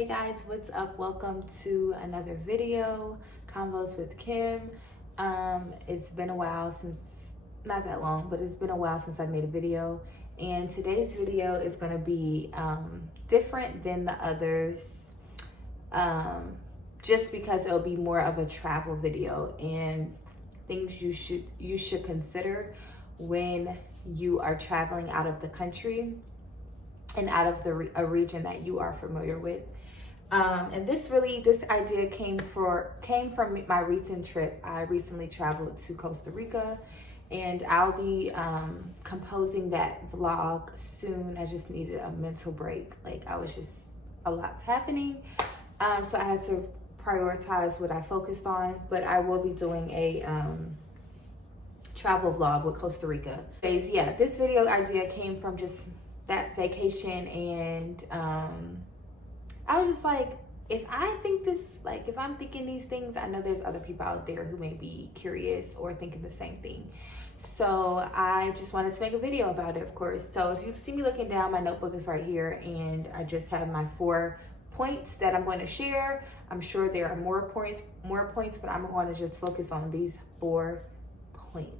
Hey guys, what's up? Welcome to another video, Convos with Kim. It's been a while since, not that long, but it's been a while since I made a video. And today's video is going to be different than the others, just because it'll be more of a travel video and things you should consider when you are traveling out of the country and out of a region that you are familiar with. And this idea came from my recent trip. I recently traveled to Costa Rica, and I'll be composing that vlog soon. I just needed a mental break. Like, a lot's happening. So I had to prioritize what I focused on, but I will be doing a travel vlog with Costa Rica. Anyways, yeah, this video idea came from just that vacation, and I was just like, if I'm thinking these things, I know there's other people out there who may be curious or thinking the same thing. So I just wanted to make a video about it, of course. So if you see me looking down, my notebook is right here, and I just have my 4 points that I'm going to share. I'm sure there are more points, but I'm going to just focus on these 4 points.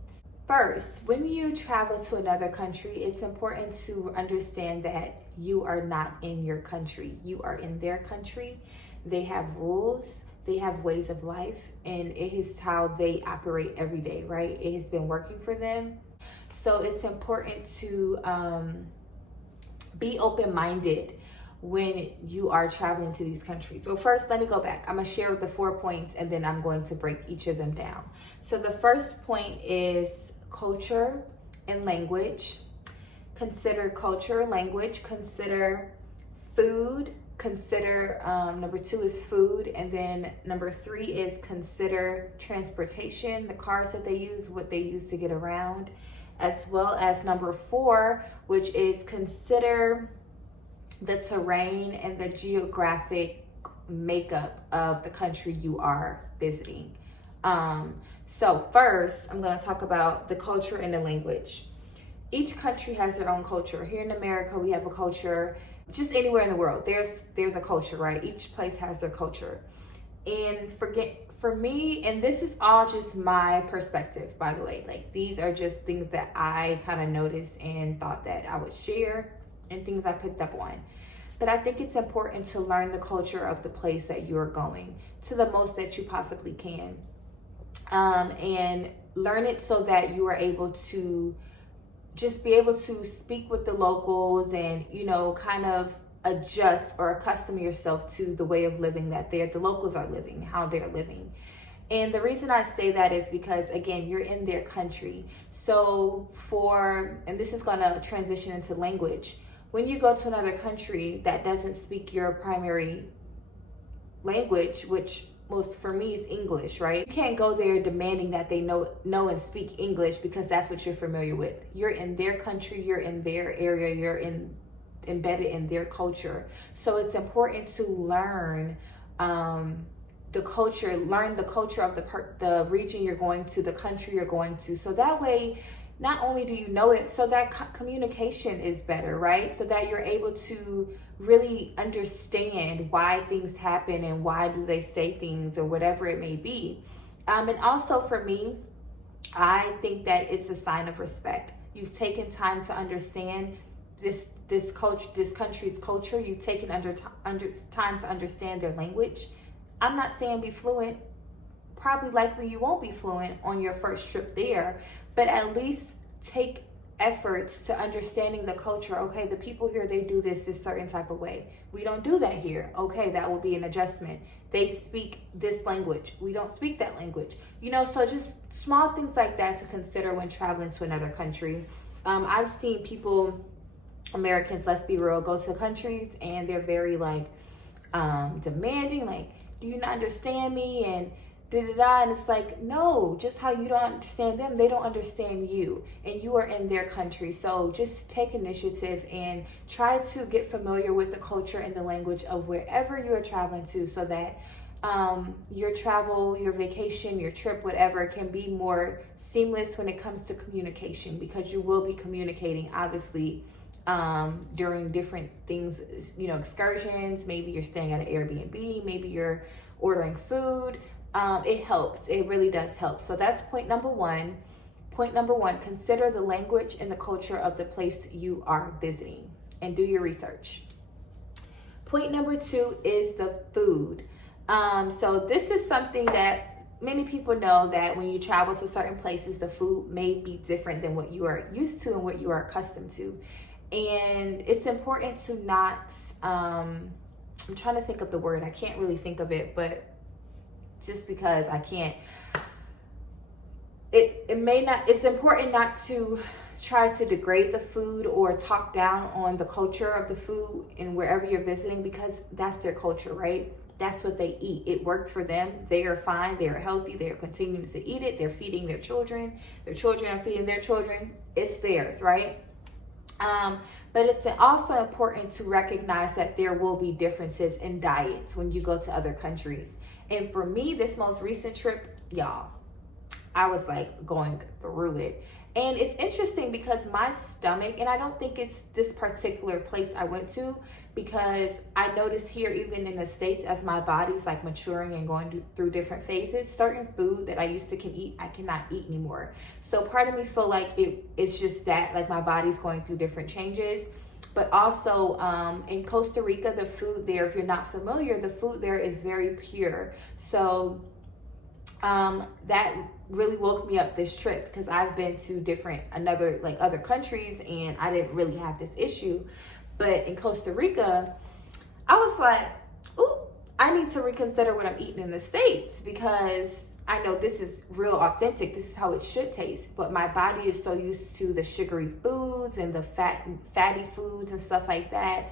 First, when you travel to another country, it's important to understand that you are not in your country. You are in their country. They have rules, they have ways of life, and it is how they operate every day, right? It has been working for them. So it's important to be open-minded when you are traveling to these countries. So first, let me go back. I'm gonna share the 4 points, and then I'm going to break each of them down. So the first point is culture and language. Consider culture, language, consider food, consider, number 2 is food, and then number 3 is consider transportation, the cars that they use, what they use to get around, as well as number 4, which is consider the terrain and the geographic makeup of the country you are visiting. So first, I'm going to talk about the culture and the language. Each country has their own culture. Here in America, we have a culture. Just anywhere in the world, there's a culture, right? Each place has their culture. And for me, and this is all just my perspective, by the way. Like, these are just things that I kind of noticed and thought that I would share, and things I picked up on. But I think it's important to learn the culture of the place that you're going to the most that you possibly can. And learn it so that you are able to just be able to speak with the locals and, kind of adjust or accustom yourself to the way of living that the locals are living, how they're living. And the reason I say that is because, again, you're in their country. So and this is going to transition into language. When you go to another country that doesn't speak your primary language, which most for me is English, right? You can't go there demanding that they know and speak English because that's what you're familiar with. You're in their country, you're in their area, you're embedded in their culture. So it's important to learn the culture of the region you're going to, the country you're going to. So that way, not only do you know it, so that communication is better, right? So that you're able to really understand why things happen and why do they say things or whatever it may be. And also for me, I think that it's a sign of respect. You've taken time to understand this country's culture. You've taken time to understand their language. I'm not saying be fluent. Probably likely you won't be fluent on your first trip there, but at least take efforts to understanding the culture. Okay, the people here, they do this certain type of way. We don't do that here. Okay, that will be an adjustment. They speak this language. We don't speak that language. So just small things like that to consider when traveling to another country. I've seen people, Americans, let's be real, go to countries and they're very demanding, like, do you not understand me? And and it's like, no, just how you don't understand them, they don't understand you, and you are in their country. So just take initiative and try to get familiar with the culture and the language of wherever you are traveling to, so that your travel, your vacation, your trip, whatever, can be more seamless when it comes to communication, because you will be communicating obviously during different things, excursions. Maybe you're staying at an Airbnb, maybe you're ordering food. It helps. It really does help. So that's point number one. Point number one, consider the language and the culture of the place you are visiting and do your research. Point number two is the food. So this is something that many people know, that when you travel to certain places, the food may be different than what you are used to and what you are accustomed to. And it's important to not, I'm trying to think of the word. I can't really think of it, but just because I can't, it's important not to try to degrade the food or talk down on the culture of the food and wherever you're visiting, because that's their culture, right? That's what they eat. It works for them. They are fine. They are healthy. They are continuing to eat it. They're feeding their children. Their children are feeding their children. It's theirs, right? But it's also important to recognize that there will be differences in diets when you go to other countries. And for me, this most recent trip, y'all, I was like going through it. And it's interesting because my stomach, and I don't think it's this particular place I went to, because I noticed here, even in the States, as my body's like maturing and going through different phases, certain food that I used to can eat, I cannot eat anymore. So part of me feel like it's just that, like my body's going through different changes. But also in Costa Rica, the food there, if you're not familiar, the food there is very pure. So that really woke me up this trip, because I've been to other countries and I didn't really have this issue. But in Costa Rica, I was like, ooh, I need to reconsider what I'm eating in the States, because I know this is real authentic. This is how it should taste. But my body is so used to the sugary foods and the fatty foods and stuff like that.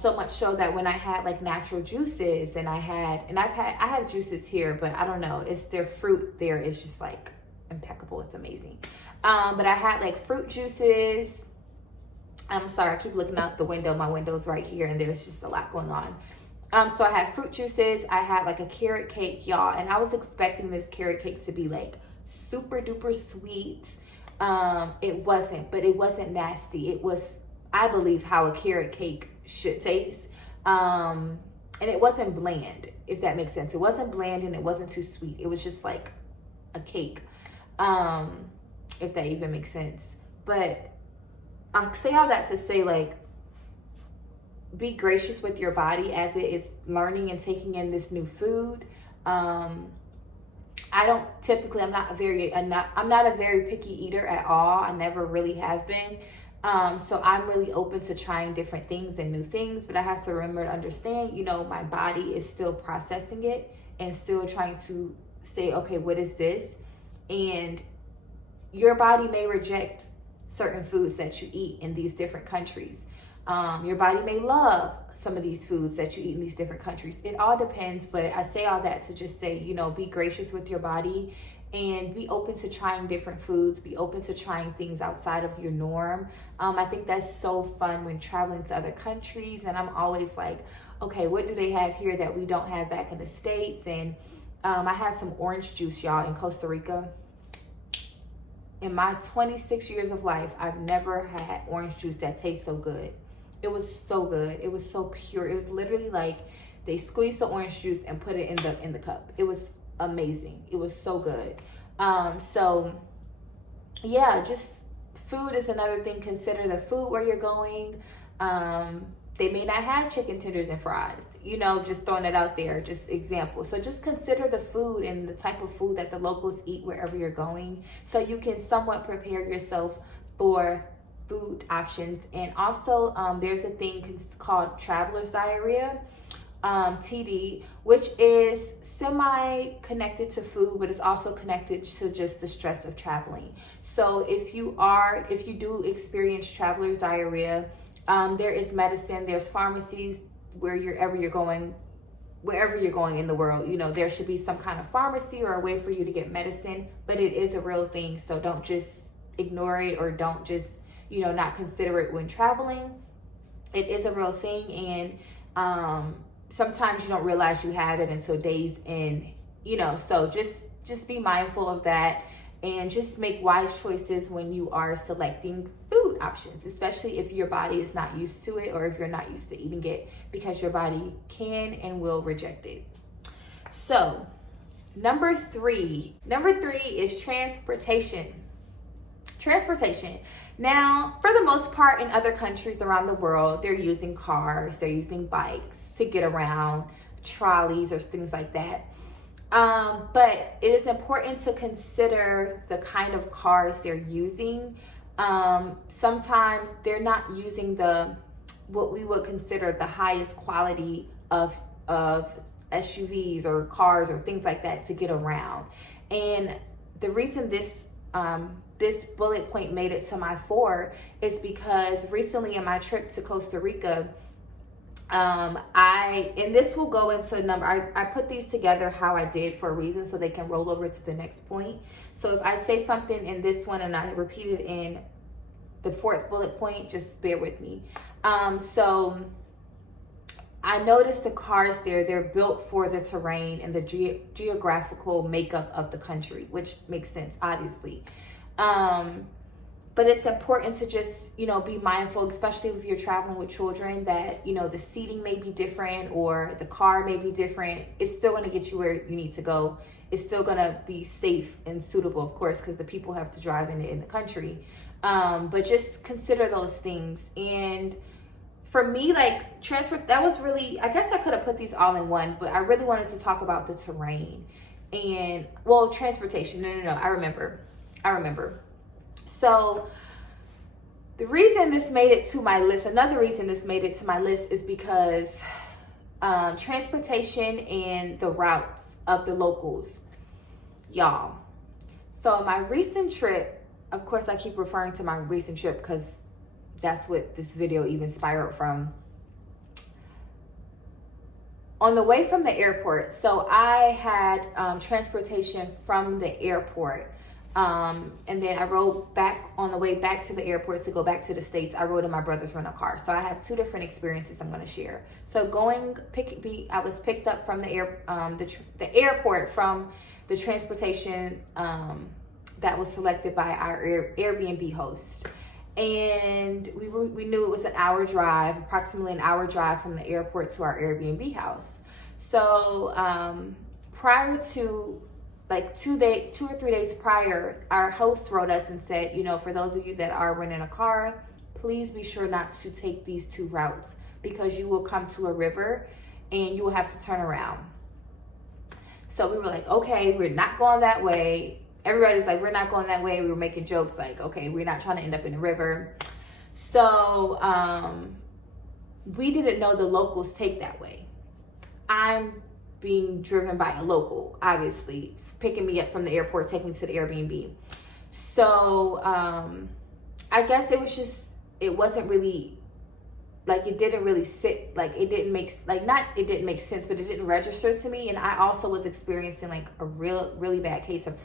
So much so that when I had like natural juices, and I have juices here, but I don't know, it's their fruit there is just like impeccable. It's amazing. But I had like fruit juices. I'm sorry, I keep looking out the window. My window's right here and there's just a lot going on. So I had fruit juices. I had like a carrot cake, y'all. And I was expecting this carrot cake to be like super duper sweet. It wasn't, but it wasn't nasty. It was, I believe, how a carrot cake should taste. And it wasn't bland, if that makes sense. It wasn't bland and it wasn't too sweet. It was just like a cake, if that even makes sense. But I say all that to say, like, be gracious with your body as it is learning and taking in this new food. I'm not a very picky eater at all. I never really have been. So I'm really open to trying different things and new things, but I have to remember to understand, my body is still processing it and still trying to say, okay, what is this? And your body may reject certain foods that you eat in these different countries. Your body may love some of these foods that you eat in these different countries. It all depends, but I say all that to just say, be gracious with your body and be open to trying different foods, be open to trying things outside of your norm. I think that's so fun when traveling to other countries, and I'm always like, okay, what do they have here that we don't have back in the States? And I had some orange juice, y'all, in Costa Rica. In my 26 years of life, I've never had orange juice that tastes so good. It was so good. It was so pure. It was literally like they squeezed the orange juice and put it in the cup. It was amazing. It was so good. So yeah, just food is another thing. Consider the food where you're going. They may not have chicken tenders and fries, just throwing it out there, just example. So just consider the food and the type of food that the locals eat wherever you're going, so you can somewhat prepare yourself for food options. And also there's a thing called traveler's diarrhea, TD, which is semi-connected to food, but it's also connected to just the stress of traveling. So if you do experience traveler's diarrhea, there is medicine, there's pharmacies wherever you're going in the world. There should be some kind of pharmacy or a way for you to get medicine, but it is a real thing. So don't just ignore it, or don't just, not consider it when traveling. It is a real thing, and sometimes you don't realize you have it until days in, so just be mindful of that and just make wise choices when you are selecting food. food options, especially if your body is not used to it or if you're not used to eating it, because your body can and will reject it. So number three is transportation. Now, for the most part, in other countries around the world, they're using cars, they're using bikes to get around, trolleys or things like that. But it is important to consider the kind of cars they're using. Sometimes they're not using what we would consider the highest quality of SUVs or cars or things like that to get around. And the reason this bullet point made it to my fore is because recently in my trip to Costa Rica, and this will go into number, I put these together how I did for a reason so they can roll over to the next point. So if I say something in this one and I repeat it in the fourth bullet point, just bear with me. So I noticed the cars there, they're built for the terrain and the geographical makeup of the country, which makes sense, obviously. But it's important to just, be mindful, especially if you're traveling with children, that, the seating may be different or the car may be different. It's still going to get you where you need to go. It's still going to be safe and suitable, of course, because the people have to drive in the country. But just consider those things. And for me, like that was really, I guess I could have put these all in one, but I really wanted to talk about the terrain and, transportation. No, I remember. So the reason this made it to my list, another reason this made it to my list is because transportation and the routes of the locals, y'all. So my recent trip, of course I keep referring to my recent trip because that's what this video even spiraled from. On the way from the airport, so I had transportation from the airport. And then I rode back on the way back to the airport to go back to the States. I rode in my brother's rental car. So I have two different experiences I'm going to share. So I was picked up from the airport from the transportation that was selected by our Airbnb host. And we knew it was approximately an hour drive from the airport to our Airbnb house. So prior to, like 2 or 3 days prior, our host wrote us and said, for those of you that are renting a car, please be sure not to take these two routes because you will come to a river and you will have to turn around. So we were like, okay, we're not going that way. Everybody's like, we're not going that way. We were making jokes like, okay, we're not trying to end up in the river. So we didn't know the locals take that way. I'm being driven by a local, obviously, picking me up from the airport, taking me to the Airbnb. So I guess it wasn't really, like, it didn't really sit, like, it didn't make sense, but it didn't register to me. And I also was experiencing like a really bad case of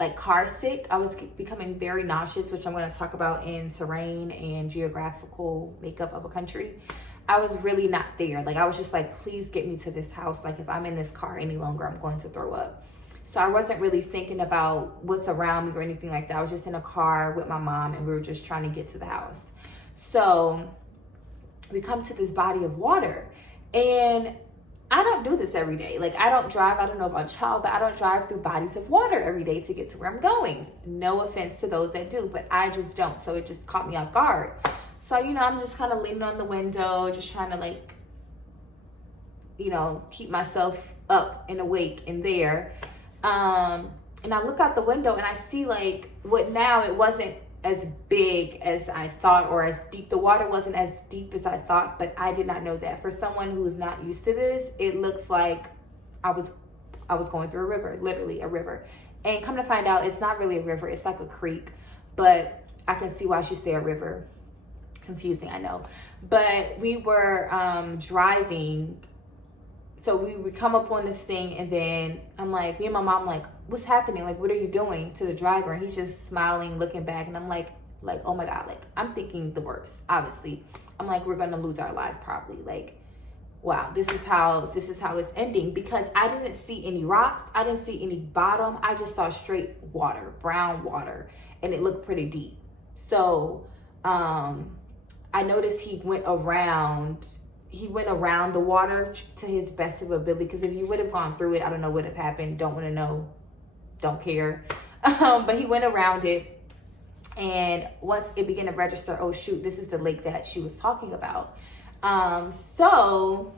like car sick. I was becoming very nauseous, which I'm going to talk about in terrain and geographical makeup of a country. I was really not there. Like, I was just like, please get me to this house. Like, if I'm in this car any longer, I'm going to throw up. So I wasn't really thinking about what's around me or anything like that. I was just in a car with my mom and we were just trying to get to the house. So we come to this body of water, and I don't do this every day. Like, I don't drive, I don't know about y'all, but I don't drive through bodies of water every day to get to where I'm going. No offense to those that do, but I just don't. So it just caught me off guard. So, I'm just kind of leaning on the window, just trying to, like, keep myself up and awake in there. And I look out the window and I see, like, it wasn't as big as I thought or as deep. The water wasn't as deep as I thought, but I did not know that. For someone who is not used to this, it looks like I was going through a river, literally a river. And come to find out, it's not really a river. It's like a creek, but I can see why she said a river. Confusing, I know. But we were driving. So we would come up on this thing, and then I'm like, me and my mom, like, what's happening? Like, what are you doing to the driver? And he's just smiling, looking back. And I'm like, oh my God, like, I'm thinking the worst, obviously. I'm like, we're going to lose our life probably. Like, wow, this is how it's ending, because I didn't see any rocks. I didn't see any bottom. I just saw straight water, brown water, and it looked pretty deep. So I noticed he went around the water to his best of ability, because if you would have gone through it, I don't know what would have happened. Don't want to know, don't care. But he went around it, and once it began to register, oh shoot, this is the lake that she was talking about. So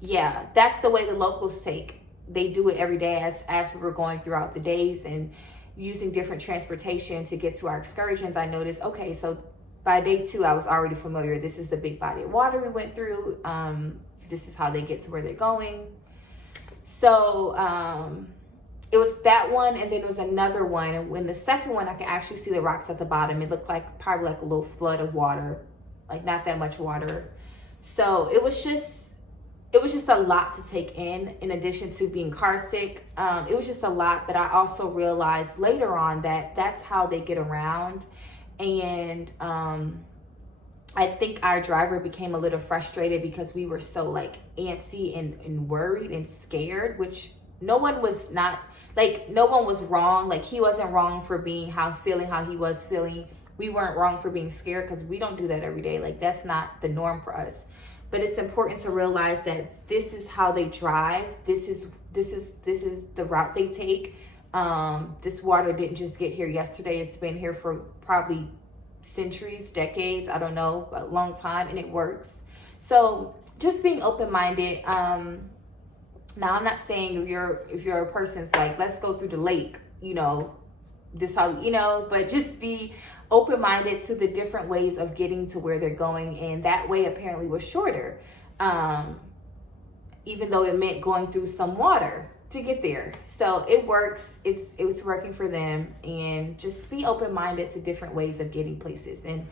yeah, that's the way the locals take. They do it every day as we were going throughout the days and using different transportation to get to our excursions. I noticed, okay, so by day 2, I was already familiar. This is the big body of water we went through. This is how they get to where they're going. So it was that one, and then it was another one. And when the second one, I can actually see the rocks at the bottom. It looked like probably like a little flood of water, like not that much water. So it was just a lot to take in addition to being car sick. It was just a lot, but I also realized later on that that's how they get around. And I think our driver became a little frustrated because we were so like antsy and worried and scared, which no one was wrong. Like, he wasn't wrong for feeling how he was feeling. We weren't wrong for being scared, because we don't do that every day. Like, that's not the norm for us. But it's important to realize that this is how they drive. This is the route they take. This water didn't just get here yesterday. It's been here for probably centuries, decades, I don't know, a long time, and it works. So just being open-minded. Now, I'm not saying if you're a person's like, let's go through the lake, this how, but just be open-minded to the different ways of getting to where they're going. And that way apparently was shorter, even though it meant going through some water to get there. So it works. It was working for them. And just be open-minded to different ways of getting places. And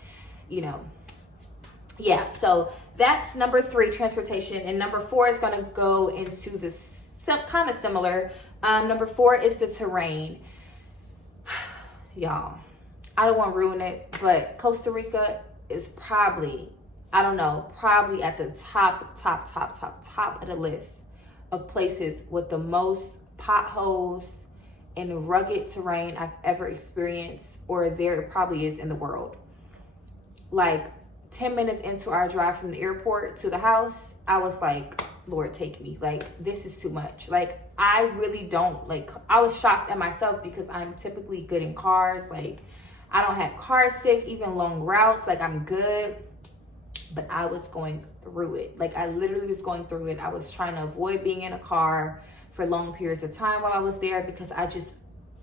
yeah, so that's number 3, transportation. And number 4 is going to go into this kind of similar. Number 4 is the terrain. Y'all, I don't want to ruin it, but Costa Rica is probably at the top of the list of places with the most potholes and rugged terrain I've ever experienced, or there probably is in the world. Like, 10 minutes into our drive from the airport to the house, I was like, Lord, take me. Like, this is too much. Like, I really don't, like, I was shocked at myself because I'm typically good in cars. Like, I don't have car sick, even long routes. Like, I'm good. But I was going through it. Like, I literally was going through it. I was trying to avoid being in a car for long periods of time while I was there, because I just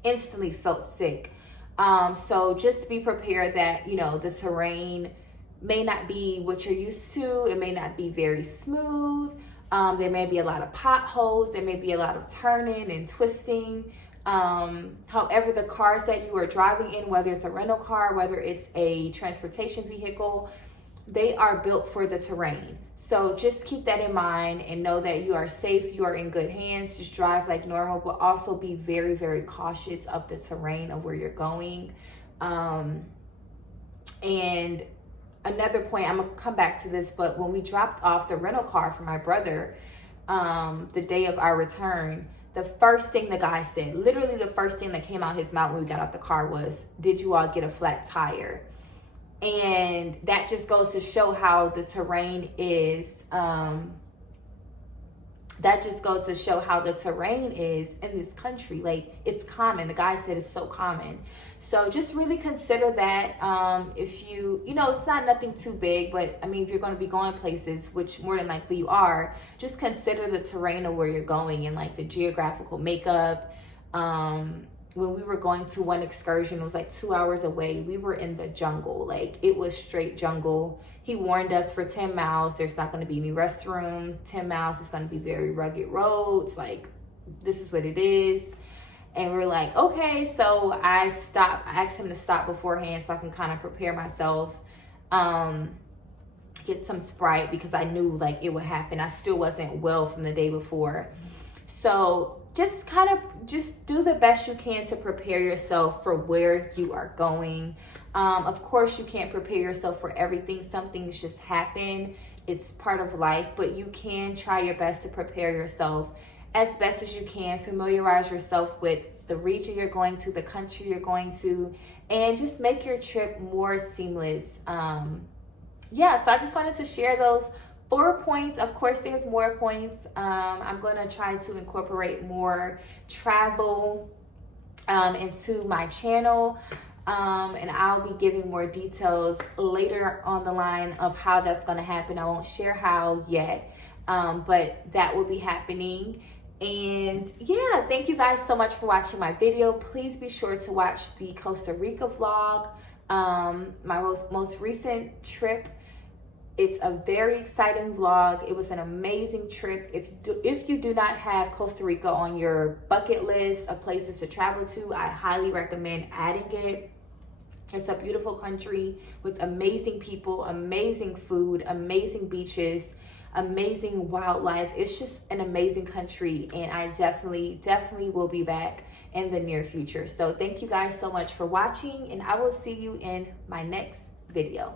instantly felt sick. So just be prepared that, the terrain may not be what you're used to. It may not be very smooth. There may be a lot of potholes. There may be a lot of turning and twisting. However, the cars that you are driving in, whether it's a rental car, whether it's a transportation vehicle, they are built for the terrain. So just keep that in mind and know that you are safe. You are in good hands. Just drive like normal, but also be very, very cautious of the terrain of where you're going. And another point, I'm gonna come back to this, but when we dropped off the rental car for my brother, the day of our return, the first thing the guy said, literally the first thing that came out his mouth when we got out the car was, "Did you all get a flat tire?" And that just goes to show how the terrain is, in this country. Like, it's common. The guy said it's so common. So just really consider that. If it's not nothing too big, but I mean, if you're going to be going places, which more than likely you are, just consider the terrain of where you're going and like the geographical makeup. When we were going to one excursion, it was like 2 hours away. We were in the jungle. Like, it was straight jungle. He warned us for 10 miles, there's not going to be any restrooms. 10 miles, it's going to be very rugged roads. Like, this is what it is. And we're like, okay. So I asked him to stop beforehand so I can kind of prepare myself. Get some Sprite, because I knew like it would happen. I still wasn't well from the day before. So just do the best you can to prepare yourself for where you are going. Of course, you can't prepare yourself for everything. Some things just happen. It's part of life, but you can try your best to prepare yourself as best as you can. Familiarize yourself with the region you're going to, the country you're going to, and just make your trip more seamless. Yeah, so I just wanted to share those 4 points. Of course, there's more points. I'm going to try to incorporate more travel into my channel. And I'll be giving more details later on the line of how that's going to happen. I won't share how yet, but that will be happening. And yeah, thank you guys so much for watching my video. Please be sure to watch the Costa Rica vlog, my most recent trip. It's a very exciting vlog. It was an amazing trip. If you do not have Costa Rica on your bucket list of places to travel to, I highly recommend adding it. It's a beautiful country with amazing people, amazing food, amazing beaches, amazing wildlife. It's just an amazing country, and I definitely will be back in the near future. So thank you guys so much for watching, and I will see you in my next video.